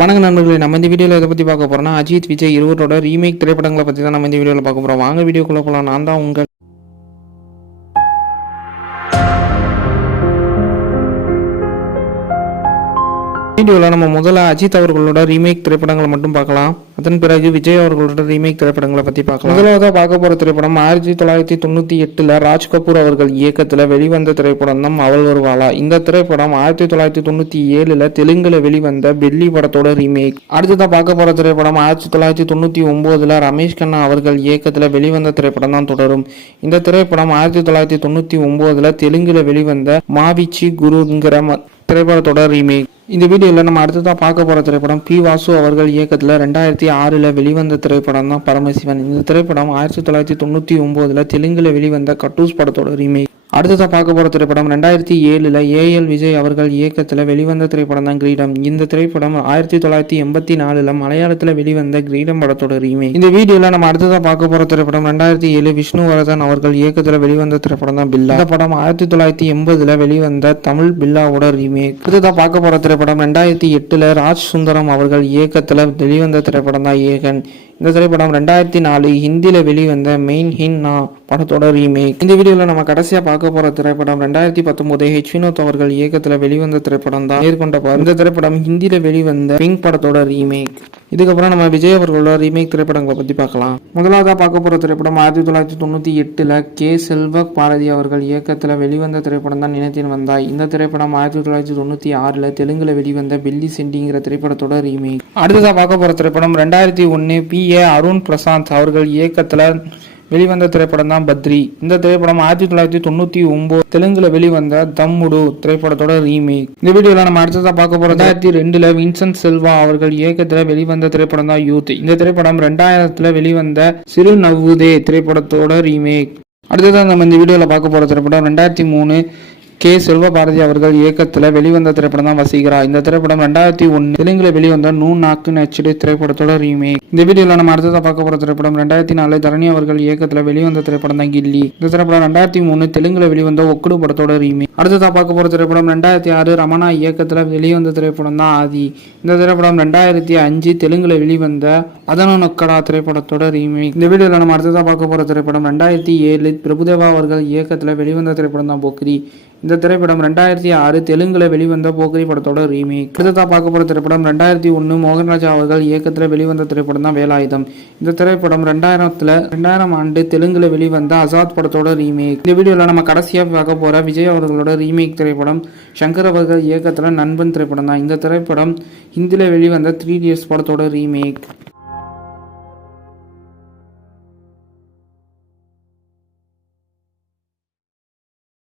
வணக்கம் நண்பர்களே, நம்ம இந்த வீடியோவில் எதை பற்றி பார்க்க போகிறோம்னா அஜித் விஜய் இருவரோட ரீமேக் திரைப்படங்களை பற்றி தான் நம்ம இந்த வீடியோவில் பார்க்க போகிறோம். வாங்க வீடியோக்குள்ளே போகலாம். நான் தான் உங்கள் வீடியோவில் நம்ம முதல்ல அஜித் அவர்களோட ரீமேக் திரைப்படங்களை மட்டும் பார்க்கலாம். அதன் பிறகு விஜய் அவர்களோட ரீமேக் திரைப்படங்களை பற்றி பார்க்கலாம். முதலாவதாக பார்க்க போகிற திரைப்படம் 1998 ராஜ் கபூர் அவர்கள் இயக்கத்தில் வெளிவந்த திரைப்படம் தான் அவள் வருவாளா. இந்த திரைப்படம் 1997 தெலுங்குல வெளிவந்த பெல்லி படத்தோட ரீமேக். அடுத்ததாக பார்க்க போகிற திரைப்படம் 1999 ரமேஷ் கண்ணா அவர்கள் இயக்கத்தில் வெளிவந்த திரைப்படம் தான் தொடரும். இந்த திரைப்படம் 1999 தெலுங்குல வெளிவந்த மாவிச்சி குருங்கிற திரைப்படத்தோட ரீமேக். இந்த வீடியோவில் நம்ம அடுத்ததாக பார்க்க போகிற திரைப்படம் பி வாசு அவர்கள் இயக்கத்தில் 2006 வெளிவந்த திரைப்படம் தான் பரமசிவன். இந்த திரைப்படம் 1999 தெலுங்குல வெளிவந்த கட்டூஸ் படத்தோட ரீமேக். அடுத்ததாக பார்க்க போகிற திரைப்படம் 2007 ஏஎல் விஜய் அவர்கள் இயக்கத்தில் வெளிவந்த திரைப்படம் தான் கிரீடம். இந்த திரைப்படம் 1984 மலையாளத்தில் வெளிவந்த கிரீடம் படத்தோட ரீமேக். இந்த வீடியோவில் நம்ம அடுத்ததாக பார்க்க போகிற திரைப்படம் 2007 விஷ்ணுவர்தன் அவர்கள் இயக்கத்தில் வெளிவந்த திரைப்படம் தான் பில்லா. இந்த படம் 1980 வெளிவந்த தமிழ் பில்லாவோட ரீமேக். அடுத்ததாக பார்க்க போகிற திரைப்படம் 2008 ராஜ் சுந்தரம் அவர்கள் இயக்கத்தில் வெளிவந்த திரைப்படம் தான் ஏகன். இந்த திரைப்படம் 2004 ஹிந்தியில வெளிவந்த மெயின் ஹின்னா படத்தோட ரீமேக். இந்த வீடியோவில் நம்ம கடைசியாக பார்க்க போற திரைப்படம் 2019 ஹெச் வினோத் அவர்கள் இயக்கத்தில் வெளிவந்த திரைப்படம் தான் நேர்கொண்ட பார். இந்த திரைப்படம் ஹிந்தியில வெளிவந்த பிங்க் படத்தோட ரீமேக். இதுக்கப்புறம் நம்ம விஜய் அவர்களோட ரீமேக் திரைப்படங்களை பற்றி பார்க்கலாம். முதலாவதாக பார்க்க போகிற திரைப்படம் 1998 கே செல்வ பாரதி அவர்கள் இயக்கத்தில் வெளிவந்த திரைப்படம் தான் நினைத்தேன் வந்தாய். இந்த திரைப்படம் 1996 தெலுங்குல வெளிவந்த பெல்லி செண்டிங்கிற திரைப்படத்தோட ரீமேக். அடுத்ததாக பார்க்க போகிற திரைப்படம் 2001 பி.ஏ. அருண் பிரசாந்த் அவர்கள் இயக்கத்தில் வெளிவந்த திரைப்படம் தான் பத்ரி. இந்த திரைப்படம் 1999 தெலுங்குல வெளிவந்த தம்முடு திரைப்படத்தோட ரீமேக். இந்த வீடியோல நம்ம அடுத்ததாக பார்க்க போற 2002 வின்சென்ட் செல்வா அவர்கள் இயக்கத்தில் வெளிவந்த திரைப்படம் தான் யூத். இந்த திரைப்படம் 2000 வெளிவந்த சிறு நவ்வுதே திரைப்படத்தோட ரீமேக். அடுத்ததாக நம்ம இந்த வீடியோல பார்க்க போற திரைப்படம் 2003 கே செல்வ பாரதி அவர்கள் இயக்கத்தில் வெளிவந்த திரைப்படம் தான் வசீகரா. இந்த திரைப்படம் 2001 தெலுங்குல வெளிவந்த நூ நாக்கு நச்சுடு திரைப்படத்தோட ரீமேக். இந்த வீடியோவில் நம்ம அடுத்ததாக பார்க்க போகிற திரைப்படம் 2004 தரணி அவர்கள் இயக்கத்தில் வெளிவந்த திரைப்படம் தான் கில்லி. இந்த திரைப்படம் 2003 தெலுங்குல வெளிவந்த ஒக்குடு படத்தோட ரீமேக். அடுத்ததாக பார்க்க போகிற திரைப்படம் 2006 ரமணா இயக்கத்தில் வெளிவந்த திரைப்படம் தான் ஆதி. இந்த திரைப்படம் 2005 தெலுங்குல வெளிவந்த அதனொக்கடா திரைப்படத்தோட ரீமேக். இந்த வீடியோவில் நம்ம அடுத்ததாக பார்க்க போகிற திரைப்படம் 2007 பிரபுதேவா அவர்கள் இயக்கத்தில் வெளிவந்த திரைப்படம் தான் போக்ரி. இந்த திரைப்படம் 2006 தெலுங்குல வெளிவந்த போக்ரி படத்தோட ரீமேக். அடுத்ததாக பார்க்க போகிற திரைப்படம் 2001 மோகன்ராஜா அவர்கள் இயக்கத்தில் வெளிவந்த திரைப்படம் தான் வேலாயுதம். இந்த திரைப்படம் 2000 ஆண்டு தெலுங்குல வெளிவந்த அசாத் படத்தோட ரீமேக். இந்த வீடியோவில் நம்ம கடைசியாக பார்க்க போகிற விஜய் அவர்களோட ரீமேக் திரைப்படம் சங்கர் அவர்கள் இயக்கத்தில் நண்பன் திரைப்படம் தான். இந்த திரைப்படம் ஹிந்தியில வெளிவந்த 3 Idiots படத்தோட ரீமேக்.